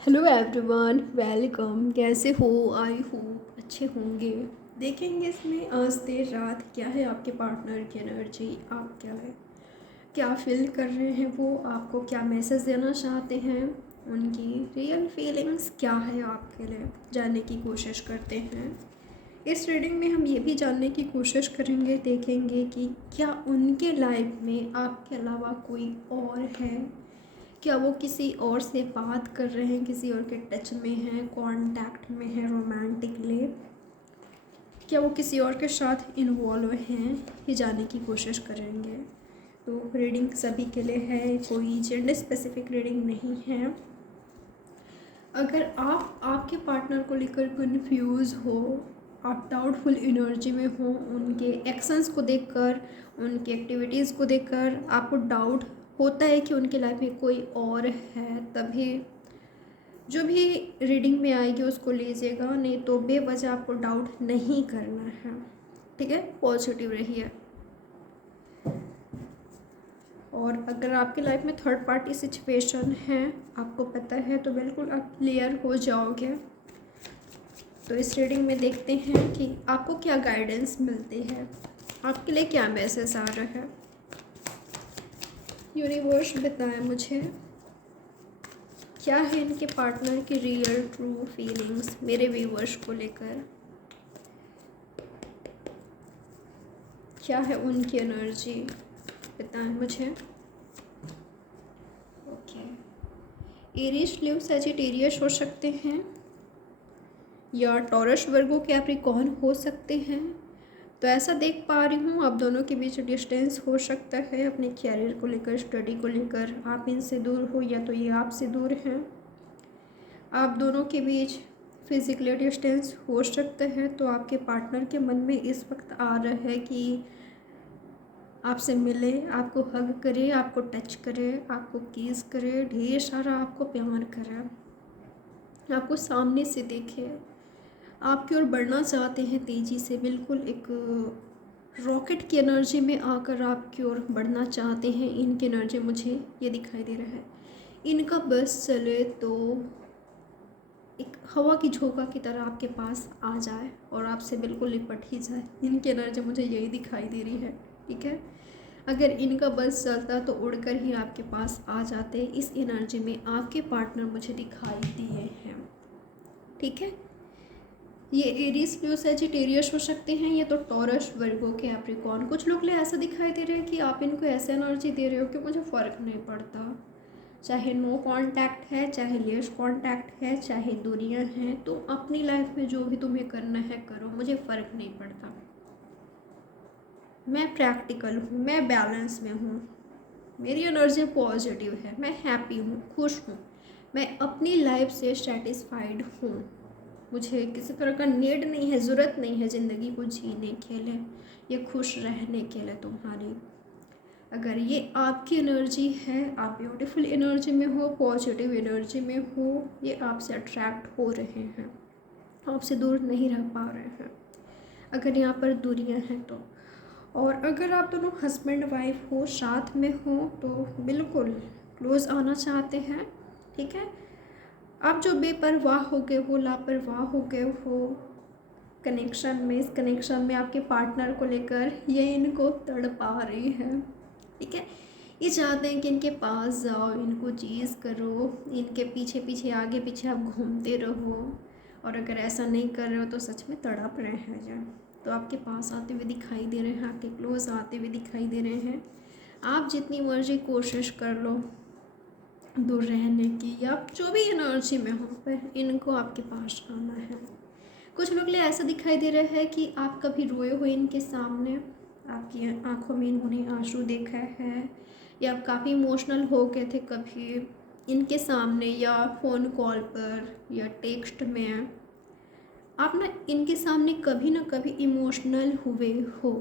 Hello everyone, welcome. कैसे हो? I hope अच्छे होंगे। देखेंगे इसमें आज देर रात क्या है आपके पार्टनर की एनर्जी, आप क्या फील कर रहे हैं, वो आपको क्या मैसेज देना चाहते हैं, उनकी रियल फीलिंग्स क्या है आपके लिए, जानने की कोशिश करते हैं। इस रीडिंग में हम ये भी जानने की कोशिश करेंगे, देखेंगे कि क्या उनके लाइफ में आपके अलावा कोई और है, क्या वो किसी और से बात कर रहे हैं, किसी और के टच में हैं, कांटेक्ट में हैं रोमांटिकली, क्या वो किसी और के साथ इन्वॉल्व हैं, ये जानने की कोशिश करेंगे। तो रीडिंग सभी के लिए है, कोई जेंडर स्पेसिफिक रीडिंग नहीं है। अगर आप आपके पार्टनर को लेकर कंफ्यूज हो, आप डाउटफुल एनर्जी में हो, उनके एक्शंस को देखकर, उनकी एक्टिविटीज़ को देखकर आपको डाउट होता है कि उनके लाइफ में कोई और है, तभी जो भी रीडिंग में आएगी उसको लीजिएगा, नहीं तो बेवजह आपको डाउट नहीं करना है। ठीक है, पॉजिटिव रहिए। और अगर आपकी लाइफ में थर्ड पार्टी सिचुएशन है, आपको पता है, तो बिल्कुल आप क्लियर हो जाओगे। तो इस रीडिंग में देखते हैं कि आपको क्या गाइडेंस मिलती है, आपके लिए क्या मैसेज आ रहा है। यूनिवर्स बताएं मुझे क्या है इनके पार्टनर की रियल ट्रू फीलिंग्स मेरे व्यूवर्स को लेकर, क्या है उनकी एनर्जी, बताएं मुझे। ओके, एरीज, लियो, सजिटेरियस हो सकते हैं या टॉरस, वर्गो, कैप्रिकॉर्न हो सकते हैं। तो ऐसा देख पा रही हूँ आप दोनों के बीच डिस्टेंस हो सकता है, अपने कैरियर को लेकर, स्टडी को लेकर आप इनसे दूर हो या तो ये आपसे दूर हैं। आप दोनों के बीच फिजिकली डिस्टेंस हो सकता है। तो आपके पार्टनर के मन में इस वक्त आ रहा है कि आपसे मिले, आपको हग करे, आपको टच करे, आपको किस करे, ढेर सारा आपको प्यार करे, आपको सामने से देखे, आपकी ओर बढ़ना चाहते हैं तेज़ी से, बिल्कुल एक रॉकेट की एनर्जी में आकर आपकी ओर बढ़ना चाहते हैं। इनकी एनर्जी मुझे ये दिखाई दे रहा है, इनका बस चले तो एक हवा की झोंका की तरह आपके पास आ जाए और आपसे बिल्कुल लिपट ही जाए। इनकी एनर्जी मुझे यही दिखाई दे रही है। ठीक है, अगर इनका बस चलता तो उड़कर ही आपके पास आ जाते। इस एनर्जी में आपके पार्टनर मुझे दिखाई दिए हैं। ठीक है, ये एरीज, लियो, सजिटेरियस हो सकते हैं, या तो टॉरस, वर्गो, कैप्रिकॉर्न। कुछ लोग लिए ऐसा दिखाई दे रहा है कि आप इनको ऐसे एनर्जी दे रहे हो कि मुझे फ़र्क नहीं पड़ता, चाहे नो कांटेक्ट है, चाहे लेस कांटेक्ट है, चाहे दूरियां हैं, तो अपनी लाइफ में जो भी तुम्हें करना है करो, मुझे फ़र्क नहीं पड़ता, मैं प्रैक्टिकल हूँ, मैं बैलेंस में हूँ, मेरी एनर्जी पॉजिटिव है, मैं हैप्पी हूँ, खुश हूँ, मैं अपनी लाइफ से सेटिस्फाइड हूँ, मुझे किसी तरह का नीड नहीं है, ज़रूरत नहीं है ज़िंदगी को जीने के लिए, ये खुश रहने के लिए तुम्हारी। अगर ये आपकी एनर्जी है, आप ब्यूटीफुल एनर्जी में हो, पॉजिटिव एनर्जी में हो, ये आपसे अट्रैक्ट हो रहे हैं, आपसे दूर नहीं रह पा रहे हैं। अगर यहाँ पर दूरियाँ हैं तो, और अगर आप दोनों हस्बैंड वाइफ हो, साथ में हो, तो बिल्कुल क्लोज आना चाहते हैं। ठीक है, आप जो बेपरवाह हो गए हो, लापरवाह हो गए हो कनेक्शन में, इस कनेक्शन में आपके पार्टनर को लेकर ये इनको तड़पा रही है। ठीक है, ये चाहते हैं कि इनके पास जाओ, इनको चीज़ करो, इनके पीछे पीछे, आगे पीछे आप घूमते रहो, और अगर ऐसा नहीं कर रहे हो तो सच में तड़प रहे हैं जान। तो आपके पास आते हुए दिखाई दे रहे हैं, आपके क्लोज आते हुए दिखाई दे रहे हैं। आप जितनी मर्जी कोशिश कर लो दूर रहने की, या जो भी एनर्जी में हो, पर इनको आपके पास आना है। कुछ लोग लिए ऐसा दिखाई दे रहा है कि आप कभी रोए हो इनके सामने, आपकी आंखों में इन्होंने आंसू देखा है, या आप काफ़ी इमोशनल हो गए थे कभी इनके सामने, या फ़ोन कॉल पर, या टेक्स्ट में आप ना इनके सामने कभी ना कभी इमोशनल हुए हो।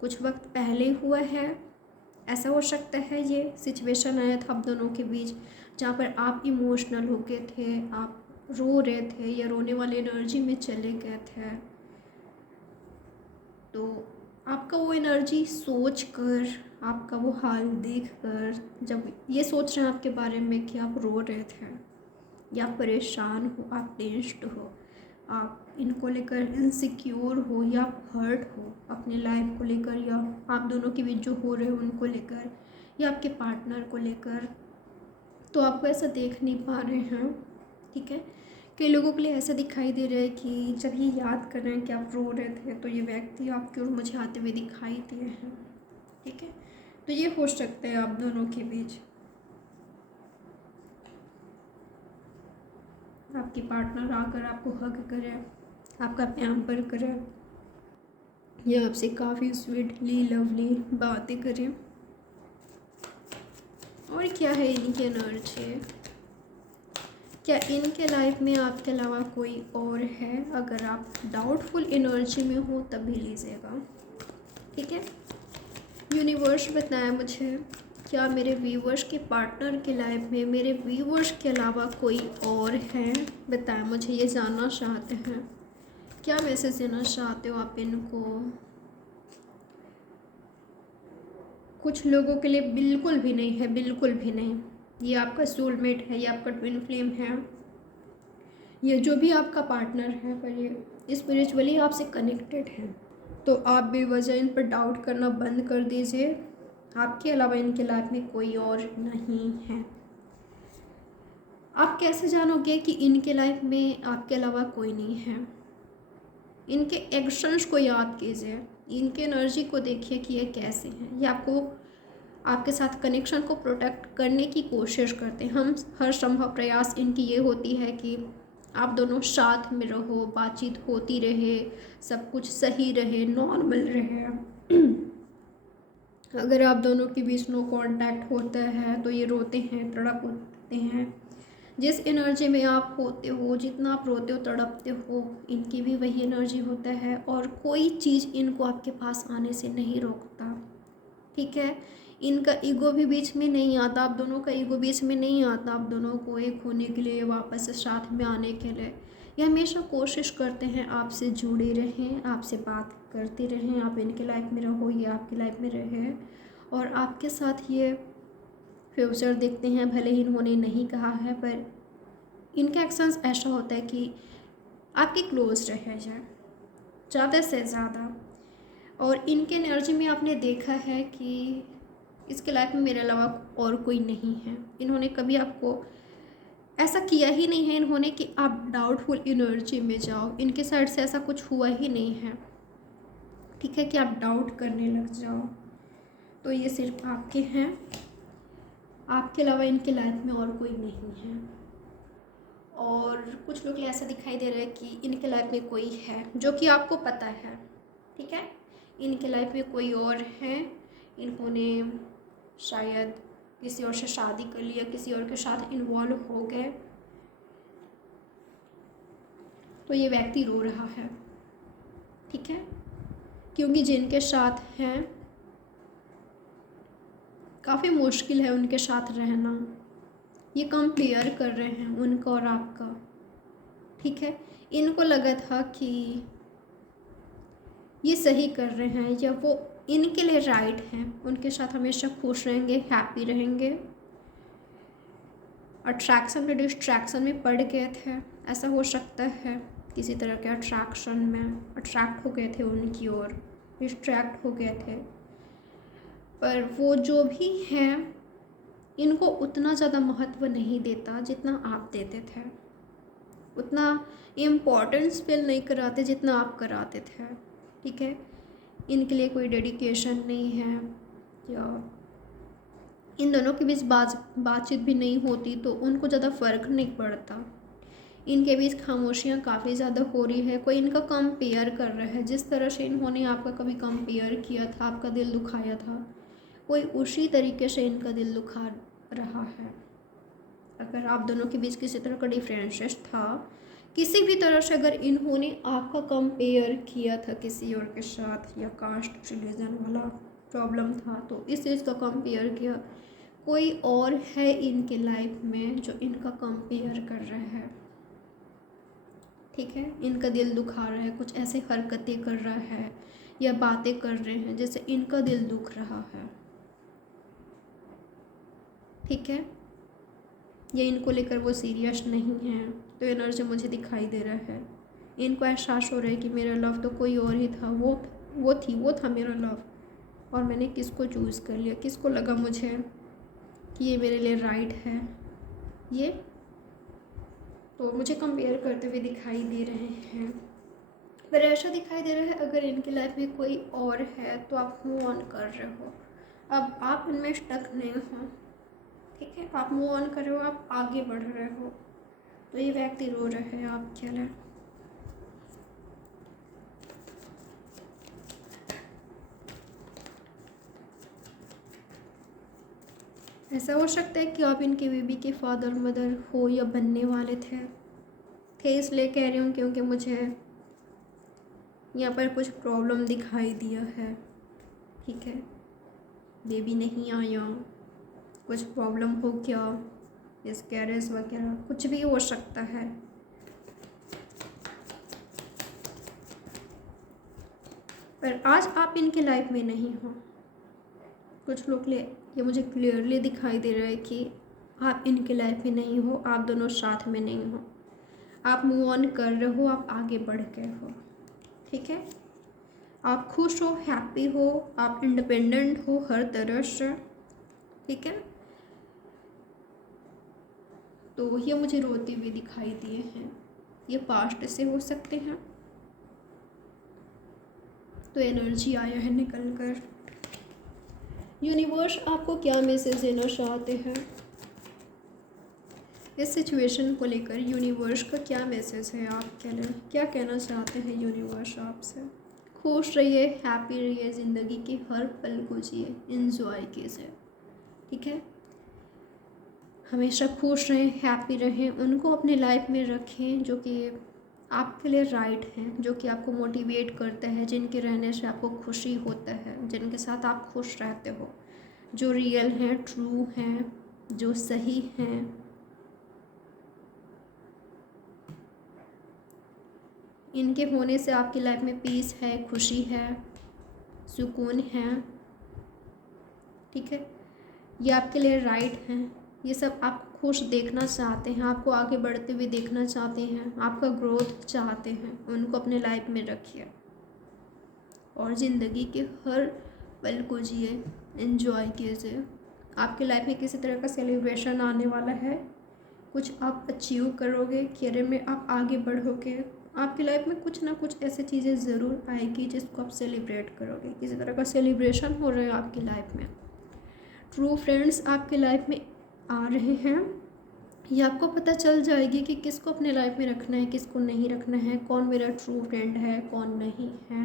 कुछ वक्त पहले हुआ है, ऐसा हो सकता है ये सिचुएशन आया था आप दोनों के बीच जहाँ पर आप इमोशनल हो गए थे, आप रो रहे थे या रोने वाली एनर्जी में चले गए थे। तो आपका वो एनर्जी सोच कर, आपका वो हाल देख कर, जब ये सोच रहे हैं आपके बारे में कि आप रो रहे थे, या परेशान हो, आप टेंस्ड हो, आप इनको लेकर इनसिक्योर हो या हर्ट हो अपने लाइफ को लेकर, या आप दोनों के बीच जो हो रहे हो उनको लेकर, या आपके पार्टनर को लेकर, तो आपको ऐसा देख नहीं पा रहे हैं। ठीक है, कई लोगों के लिए ऐसा दिखाई दे रहा है कि जब ये याद कर रहे हैं कि आप रो रहे थे तो ये व्यक्ति आपकी ओर मुझे आते हुए दिखाई दिए हैं। ठीक है, तो ये हो सकता है आप दोनों के बीच। आपकी पार्टनर आकर आपको हग करे, आपका पैम्पर करे, या आपसे काफ़ी स्वीटली लवली बातें करें। और क्या है इनकी एनर्जी? क्या इनके लाइफ में आपके अलावा कोई और है? अगर आप डाउटफुल एनर्जी में हो तभी लीजिएगा। ठीक है, यूनिवर्स बताया मुझे, क्या मेरे व्यूवर्स के पार्टनर के लाइफ में मेरे व्यूवर्स के अलावा कोई और है? बताया मुझे, ये जानना चाहते हैं। क्या मैसेज देना चाहते हो आप इनको? कुछ लोगों के लिए बिल्कुल भी नहीं है, बिल्कुल भी नहीं। ये आपका सोलमेट है, ये आपका ट्विन फ्लेम है, ये जो भी आपका पार्टनर है, पर ये स्पिरिचुअली आपसे कनेक्टेड है। तो आप बेवजह इन पर डाउट करना बंद कर दीजिए। आपके अलावा इनके लाइफ में कोई और नहीं है। आप कैसे जानोगे कि इनके लाइफ में आपके अलावा कोई नहीं है? इनके एक्शंस को याद कीजिए, इनके एनर्जी को देखिए कि ये कैसे हैं। ये आपको, आपके साथ कनेक्शन को प्रोटेक्ट करने की कोशिश करते हैं। हम हर संभव प्रयास इनकी ये होती है कि आप दोनों साथ में रहो, बातचीत होती रहे, सब कुछ सही रहे, नॉर्मल रहे। अगर आप दोनों के बीच नो कांटेक्ट होता है तो ये रोते हैं, तड़प उठते हैं। जिस एनर्जी में आप होते हो, जितना आप रोते हो, तड़पते हो, इनकी भी वही एनर्जी होता है, और कोई चीज़ इनको आपके पास आने से नहीं रोकता। ठीक है, इनका ईगो भी बीच में नहीं आता, आप दोनों का ईगो बीच में नहीं आता। आप दोनों को एक होने के लिए, वापस से साथ में आने के लिए ये हमेशा कोशिश करते हैं आपसे जुड़े रहें, आपसे बात करते रहें, आप इनके लाइफ में रहो, ये आपकी लाइफ में रहे, और आपके साथ ये फ्यूचर देखते हैं। भले ही इन्होंने नहीं कहा है, पर इनका एक्शंस ऐसा होता है कि आपके क्लोज रह जाए ज़्यादा से ज़्यादा। और इनके एनर्जी में आपने देखा है कि इसके लाइफ में मेरे अलावा और कोई नहीं है। इन्होंने कभी आपको ऐसा किया ही नहीं है इन्होंने कि आप डाउटफुल एनर्जी में जाओ। इनके साइड से ऐसा कुछ हुआ ही नहीं है। ठीक है, कि आप डाउट करने लग जाओ। तो ये सिर्फ आपके हैं, आपके अलावा इनके लाइफ में और कोई नहीं है। और कुछ लोग ऐसा दिखाई दे रहा है कि इनके लाइफ में कोई है जो कि आपको पता है। ठीक है, इनके लाइफ में कोई और है, इन्होंने शायद किसी और से शादी कर लिया, किसी और के साथ इन्वॉल्व हो गए, तो ये व्यक्ति रो रहा है। ठीक है, क्योंकि जिनके साथ हैं काफ़ी मुश्किल है उनके साथ रहना। ये कंपेयर कर रहे हैं उनका और आपका। ठीक है, इनको लगा था कि ये सही कर रहे हैं, या वो इनके लिए राइट हैं, उनके साथ हमेशा खुश रहेंगे, हैप्पी रहेंगे। अट्रैक्शन में डिस्ट्रैक्शन में पड़ गए थे, ऐसा हो सकता है। किसी तरह के अट्रैक्शन में अट्रैक्ट हो गए थे उनकी ओर, डिस्ट्रैक्ट हो गए थे। पर वो जो भी हैं, इनको उतना ज़्यादा महत्व नहीं देता जितना आप देते थे, उतना इम्पोर्टेंस फील नहीं कराते जितना आप कराते थे। ठीक है, इनके लिए कोई डेडिकेशन नहीं है, या इन दोनों के बीच बातचीत भी नहीं होती तो उनको ज़्यादा फ़र्क नहीं पड़ता। इनके बीच खामोशियाँ काफ़ी ज़्यादा हो रही है। कोई इनका कंपेयर कर रहा है, जिस तरह से इन्होंने आपका कभी कंपेयर किया था, आपका दिल दुखाया था, कोई उसी तरीके से इनका दिल दुखा रहा है। अगर आप दोनों के बीच किसी तरह का डिफरेंसेस था, किसी भी तरह से अगर इन्होंने आपका कंपेयर किया था किसी और के साथ, या कास्ट रिलीजन वाला प्रॉब्लम था, तो इस चीज़ का कंपेयर किया, कोई और है इनके लाइफ में जो इनका कंपेयर कर रहा है। ठीक है, इनका दिल दुखा रहा है, कुछ ऐसे हरकतें कर रहा है या बातें कर रहे हैं जैसे इनका दिल दुख रहा है। ठीक है, ये इनको लेकर वो सीरियस नहीं है। तो एनर्जी मुझे दिखाई दे रहा है, इनको एहसास हो रहा है कि मेरा लव तो कोई और ही था, वो था मेरा लव, और मैंने किसको चूज़ कर लिया, किसको लगा मुझे कि ये मेरे लिए राइट है। ये तो मुझे कंपेयर करते हुए दिखाई दे रहे हैं। पर ऐसा दिखाई दे रहा है अगर इनकी लाइफ में कोई और है तो आप मूव ऑन कर रहे हो, अब आप इनमें स्टक नहीं हो, ठीक है, आप मूव ऑन कर रहे हो, आप आगे बढ़ रहे हो। तो ये व्यक्ति रो रहे हैं आपके लिए। ऐसा हो सकता है कि आप इनके बेबी के फादर मदर हो या बनने वाले थे इसलिए कह रही हूँ क्योंकि मुझे यहाँ पर कुछ प्रॉब्लम दिखाई दिया है, ठीक है, बेबी नहीं आया, कुछ प्रॉब्लम हो गया, मिसकैरेज वगैरह कुछ भी हो सकता है। पर आज आप इनके लाइफ में नहीं हो। कुछ लोग ये मुझे क्लियरली दिखाई दे रहा है कि आप इनके लाइफ में नहीं हो, आप दोनों साथ में नहीं हो, आप मूव ऑन कर रहे हो, आप आगे बढ़ गए हो, ठीक है, आप खुश हो, हैप्पी हो, आप इंडिपेंडेंट हो हर तरह से, ठीक है। तो ये मुझे रोते हुए दिखाई दिए हैं, ये पास्ट से हो सकते हैं। तो एनर्जी आया है निकल कर। यूनिवर्स आपको क्या मैसेज देना चाहते हैं इस सिचुएशन को लेकर? यूनिवर्स का क्या मैसेज है आपके लिए, क्या कहना चाहते हैं यूनिवर्स आपसे? खुश रहिए, हैप्पी रहिए, ज़िंदगी के हर पल को जिए, इंजॉय कीजिए, ठीक है, हमेशा खुश रहें, हैप्पी रहें, उनको अपने लाइफ में रखें जो कि आपके लिए राइट हैं, जो कि आपको मोटिवेट करते हैं, जिनके रहने से आपको खुशी होता है, जिनके साथ आप खुश रहते हो, जो रियल हैं, ट्रू हैं, जो सही हैं। इनके होने से आपकी लाइफ में पीस है, खुशी है, सुकून है, ठीक है, ये आपके लिए राइट हैं। ये सब आप खुश देखना चाहते हैं, आपको आगे बढ़ते हुए देखना चाहते हैं, आपका ग्रोथ चाहते हैं, उनको अपने लाइफ में रखिए और ज़िंदगी के हर पल को जिए, एंजॉय कीजिए। आपकी लाइफ में किसी तरह का सेलिब्रेशन आने वाला है, कुछ आप अचीव करोगे, करियर में आप आगे बढ़ोगे, आपकी लाइफ में कुछ ना कुछ ऐसी चीज़ें ज़रूर आएगी जिसको आप सेलिब्रेट करोगे। किसी तरह का सेलिब्रेशन हो रहा है आपकी लाइफ में। ट्रू फ्रेंड्स आपके लाइफ में आ रहे हैं, ये आपको पता चल जाएगी कि किसको अपने लाइफ में रखना है, किसको नहीं रखना है, कौन मेरा ट्रू फ्रेंड है, कौन नहीं है,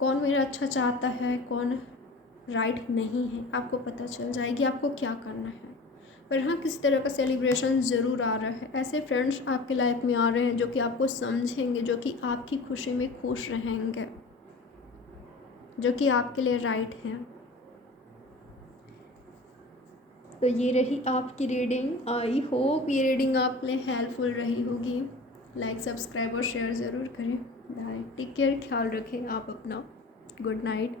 कौन मेरा अच्छा चाहता है, कौन राइट नहीं है, आपको पता चल जाएगी आपको क्या करना है। पर हाँ, किसी तरह का सेलिब्रेशन ज़रूर आ रहा है। ऐसे फ्रेंड्स आपके लाइफ में आ रहे हैं जो कि आपको समझेंगे, जो कि आपकी खुशी में खुश रहेंगे, जो कि आपके लिए राइट हैं। तो ये रही आपकी रीडिंग। आई होप ये रीडिंग आप लिए हेल्पफुल रही होगी। लाइक, सब्सक्राइब और शेयर ज़रूर करें। बाय, टेक केयर, ख्याल रखें आप अपना। Good night.